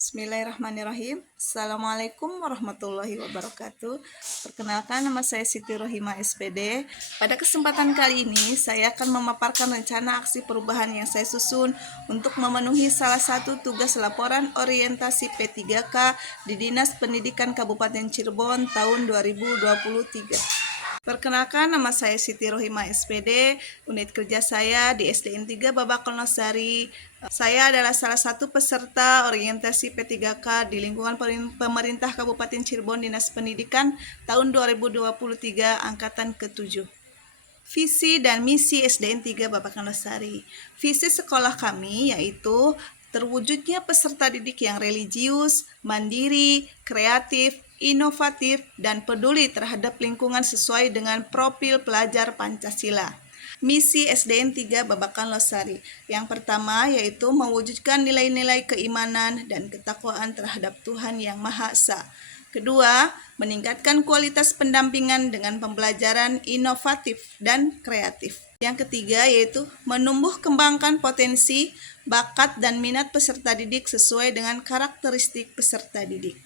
Bismillahirrahmanirrahim. Assalamualaikum warahmatullahi wabarakatuh. Perkenalkan, nama saya Siti Rohima SPD. Pada kesempatan kali ini, saya akan memaparkan rencana aksi perubahan yang saya susun untuk memenuhi salah satu tugas laporan orientasi P3K di Dinas Pendidikan Kabupaten Cirebon tahun 2023. Perkenalkan, nama saya Siti Rohima SPD, unit kerja saya di SDN 3 Babakan Losari. Saya adalah salah satu peserta orientasi P3K di lingkungan pemerintah Kabupaten Cirebon Dinas Pendidikan tahun 2023 angkatan ke-7. Visi dan misi SDN 3 Babakan Losari. Visi sekolah kami yaitu terwujudnya peserta didik yang religius, mandiri, kreatif, inovatif, dan peduli terhadap lingkungan sesuai dengan profil pelajar Pancasila. Misi SDN 3 Babakan Losari. Yang pertama yaitu mewujudkan nilai-nilai keimanan dan ketakwaan terhadap Tuhan Yang Maha Esa. Kedua, meningkatkan kualitas pendampingan dengan pembelajaran inovatif dan kreatif. Yang ketiga yaitu menumbuh kembangkan potensi, bakat, dan minat peserta didik sesuai dengan karakteristik peserta didik.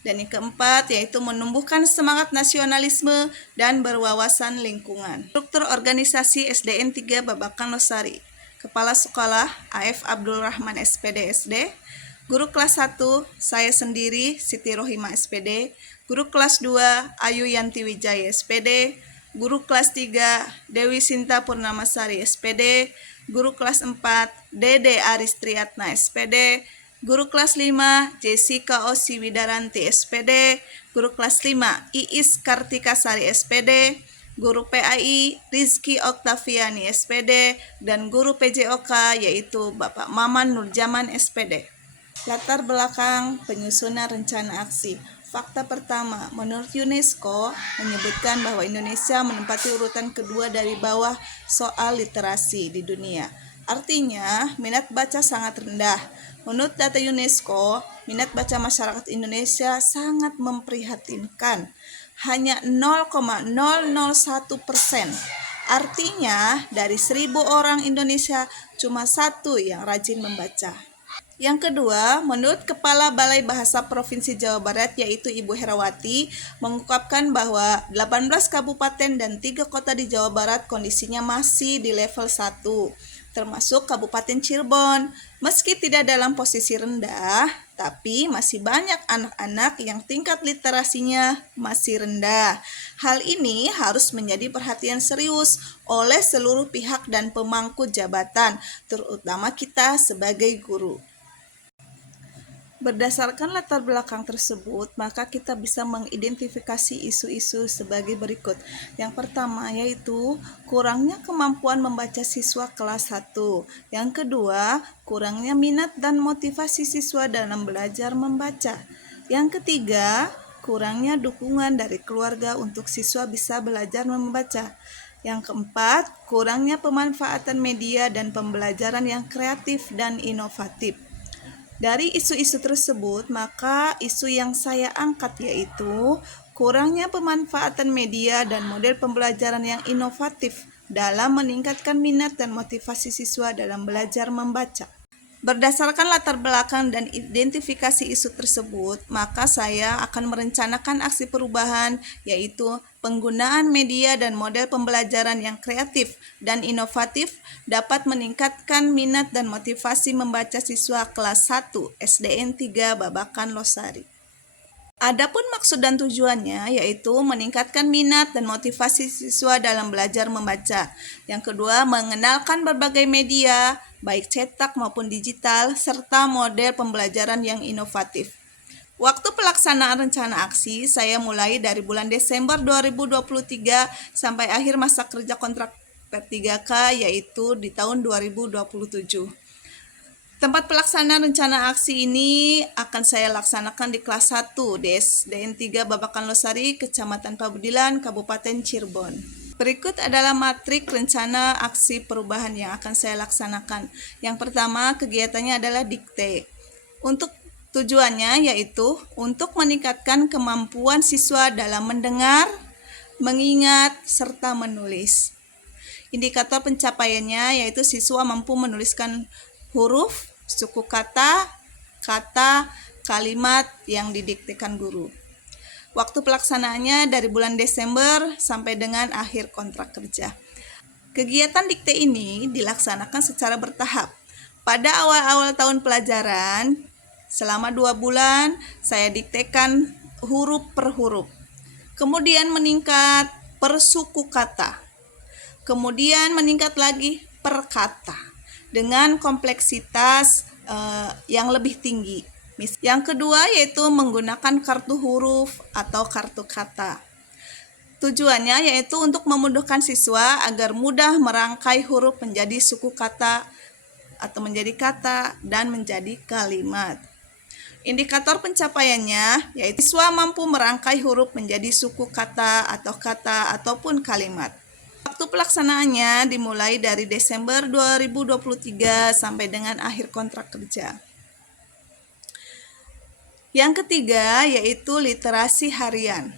Dan yang keempat yaitu menumbuhkan semangat nasionalisme dan berwawasan lingkungan. Struktur organisasi SDN 3 Babakan Losari. Kepala Sekolah AF Abdul Rahman SPD SD. Guru kelas 1 saya sendiri Siti Rohima SPD. Guru kelas 2 Ayu Yanti Wijaya SPD. Guru kelas 3 Dewi Sinta Purnamasari SPD. Guru kelas 4 Dede Aristriatna SPD. Guru kelas 5 Jessica Osi Widaranti SPD. Guru kelas 5 Iis Kartikasari SPD. Guru PAI Rizky Oktaviani SPD. Dan guru PJOK yaitu Bapak Maman Nurjaman SPD. Latar belakang penyusunan rencana aksi. Fakta pertama, menurut UNESCO menyebutkan bahwa Indonesia menempati urutan kedua dari bawah soal literasi di dunia. Artinya, minat baca sangat rendah. Menurut data UNESCO, minat baca masyarakat Indonesia sangat memprihatinkan. Hanya 0,001%. Artinya, dari 1.000 orang Indonesia, cuma 1 yang rajin membaca. Yang kedua, menurut Kepala Balai Bahasa Provinsi Jawa Barat yaitu Ibu Herawati mengungkapkan bahwa 18 kabupaten dan 3 kota di Jawa Barat kondisinya masih di level 1, termasuk Kabupaten Cirebon. Meski tidak dalam posisi rendah, tapi masih banyak anak-anak yang tingkat literasinya masih rendah. Hal ini harus menjadi perhatian serius oleh seluruh pihak dan pemangku jabatan, terutama kita sebagai guru. Berdasarkan latar belakang tersebut, maka kita bisa mengidentifikasi isu-isu sebagai berikut. Yang pertama yaitu kurangnya kemampuan membaca siswa kelas 1. Yang kedua, kurangnya minat dan motivasi siswa dalam belajar membaca. Yang ketiga, kurangnya dukungan dari keluarga untuk siswa bisa belajar membaca. Yang keempat, kurangnya pemanfaatan media dan pembelajaran yang kreatif dan inovatif. Dari isu-isu tersebut, maka isu yang saya angkat yaitu kurangnya pemanfaatan media dan model pembelajaran yang inovatif dalam meningkatkan minat dan motivasi siswa dalam belajar membaca. Berdasarkan latar belakang dan identifikasi isu tersebut, maka saya akan merencanakan aksi perubahan yaitu penggunaan media dan model pembelajaran yang kreatif dan inovatif dapat meningkatkan minat dan motivasi membaca siswa kelas 1 SDN 3 Babakan Losari. Adapun maksud dan tujuannya yaitu meningkatkan minat dan motivasi siswa dalam belajar membaca. Yang kedua, mengenalkan berbagai media, baik cetak maupun digital, serta model pembelajaran yang inovatif. Waktu pelaksanaan rencana aksi saya mulai dari bulan Desember 2023 sampai akhir masa kerja kontrak P3K yaitu di tahun 2027. Tempat pelaksanaan rencana aksi ini akan saya laksanakan di kelas 1 SDN 3 Babakan Losari, Kecamatan Pabudilan, Kabupaten Cirebon. Berikut adalah matrik rencana aksi perubahan yang akan saya laksanakan. Yang pertama, kegiatannya adalah dikte. Untuk tujuannya yaitu untuk meningkatkan kemampuan siswa dalam mendengar, mengingat, serta menulis. Indikator pencapaiannya yaitu siswa mampu menuliskan huruf, suku kata, kata, kalimat yang didiktekan guru. Waktu pelaksanaannya dari bulan Desember sampai dengan akhir kontrak kerja. Kegiatan dikte ini dilaksanakan secara bertahap. Pada awal-awal tahun pelajaran, selama 2 bulan, saya diktekan huruf per huruf. Kemudian meningkat per suku kata. Kemudian meningkat lagi per kata dengan kompleksitas yang lebih tinggi. Yang kedua yaitu menggunakan kartu huruf atau kartu kata. Tujuannya yaitu untuk memudahkan siswa agar mudah merangkai huruf menjadi suku kata atau menjadi kata dan menjadi kalimat. Indikator pencapaiannya yaitu siswa mampu merangkai huruf menjadi suku kata ataupun kalimat. Waktu pelaksanaannya dimulai dari Desember 2023 sampai dengan akhir kontrak kerja. Yang ketiga yaitu literasi harian.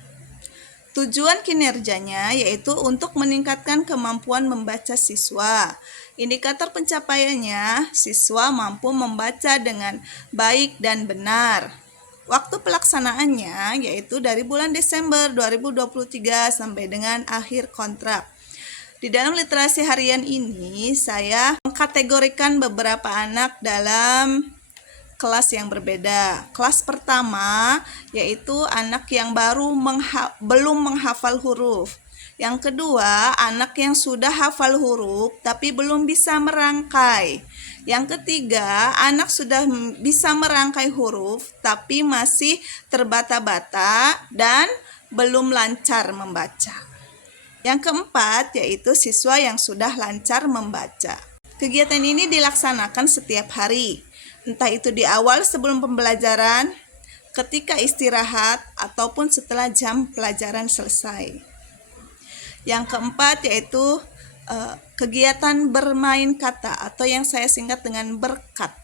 Tujuan kinerjanya yaitu untuk meningkatkan kemampuan membaca siswa. Indikator pencapaiannya, siswa mampu membaca dengan baik dan benar. Waktu pelaksanaannya yaitu dari bulan Desember 2023 sampai dengan akhir kontrak. Di dalam literasi harian ini, saya mengkategorikan beberapa anak dalam kelas yang berbeda. Kelas pertama yaitu anak yang belum menghafal huruf. Yang kedua, anak yang sudah hafal huruf tapi belum bisa merangkai. Yang ketiga, anak sudah bisa merangkai huruf tapi masih terbata-bata dan belum lancar membaca. Yang keempat yaitu siswa yang sudah lancar membaca. Kegiatan ini dilaksanakan setiap hari, entah itu di awal sebelum pembelajaran, ketika istirahat, ataupun setelah jam pelajaran selesai. Yang keempat yaitu kegiatan bermain kata atau yang saya singkat dengan berkat.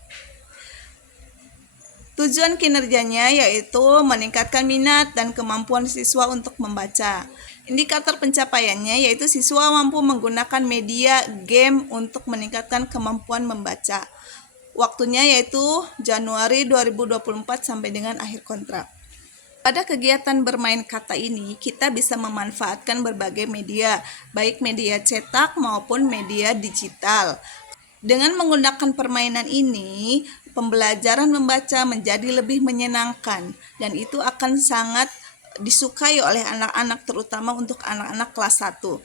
Tujuan kinerjanya yaitu meningkatkan minat dan kemampuan siswa untuk membaca. Indikator pencapaiannya yaitu siswa mampu menggunakan media game untuk meningkatkan kemampuan membaca. Waktunya yaitu Januari 2024 sampai dengan akhir kontrak. Pada kegiatan bermain kata ini, kita bisa memanfaatkan berbagai media, baik media cetak maupun media digital. Dengan menggunakan permainan ini, pembelajaran membaca menjadi lebih menyenangkan dan itu akan sangat disukai oleh anak-anak, terutama untuk anak-anak kelas 1.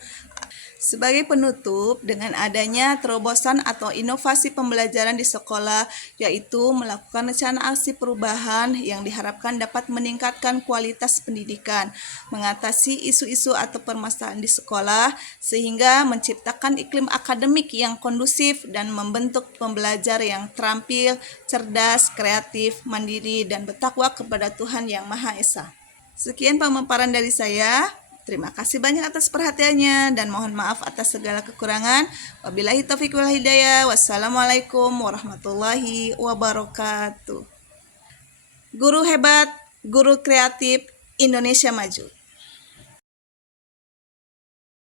Sebagai penutup, dengan adanya terobosan atau inovasi pembelajaran di sekolah, yaitu melakukan rencana aksi perubahan yang diharapkan dapat meningkatkan kualitas pendidikan, mengatasi isu-isu atau permasalahan di sekolah, sehingga menciptakan iklim akademik yang kondusif dan membentuk pembelajar yang terampil, cerdas, kreatif, mandiri, dan bertakwa kepada Tuhan Yang Maha Esa. Sekian pemaparan dari saya. Terima kasih banyak atas perhatiannya dan mohon maaf atas segala kekurangan. Wabillahi taufiq wal hidayah. Wassalamualaikum warahmatullahi wabarakatuh. Guru hebat, guru kreatif, Indonesia maju.